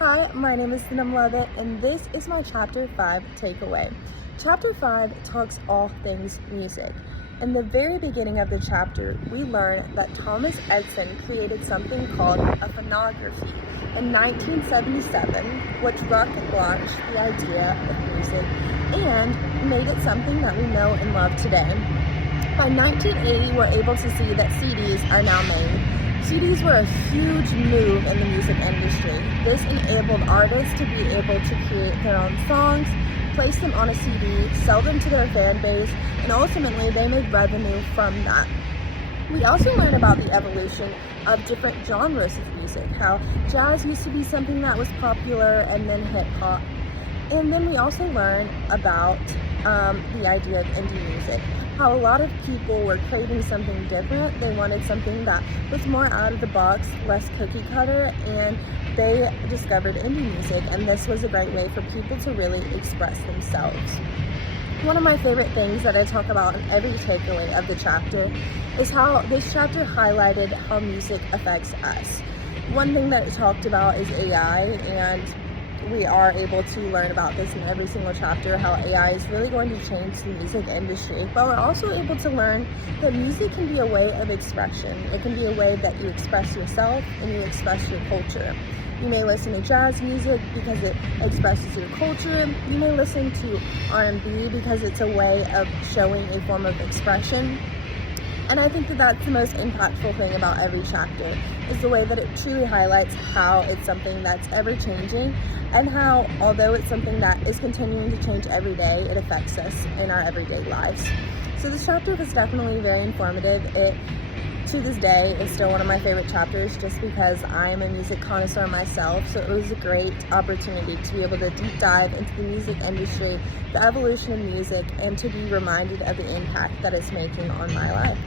Hi, my name is Sanam Levitt, and this is my Chapter 5 takeaway. Chapter 5 talks all things music. In the very beginning of the chapter, we learn that Thomas Edison created something called a phonography in 1977, which launched the idea of music and made it something that we know and love today. By 1980, we're able to see that CDs are now made. CDs were a huge move in the music industry. This enabled artists to be able to create their own songs, place them on a CD, sell them to their fan base, and ultimately they made revenue from that. We also learn about the evolution of different genres of music, how jazz used to be something that was popular and then hip hop. And then we also learn about the idea of indie music, how a lot of people were craving something different. They wanted something that was more out of the box, less cookie cutter, and they discovered indie music, and this was a great way for people to really express themselves. One of my favorite things that I talk about in every takeaway of the chapter is how this chapter highlighted how music affects us. One thing that it talked about is AI, and we are able to learn about this in every single chapter, how AI is really going to change the music industry. But we're also able to learn that music can be a way of expression. It can be a way that you express yourself and you express your culture. You may listen to jazz music because it expresses your culture. You may listen to R&B because it's a way of showing a form of expression. And I think that that's the most impactful thing about every chapter, is the way that it truly highlights how it's something that's ever changing, and how, although it's something that is continuing to change every day, it affects us in our everyday lives. So this chapter was definitely very informative. It, to this day, is still one of my favorite chapters just because I am a music connoisseur myself, so it was a great opportunity to be able to deep dive into the music industry, the evolution of music, and to be reminded of the impact that it's making on my life.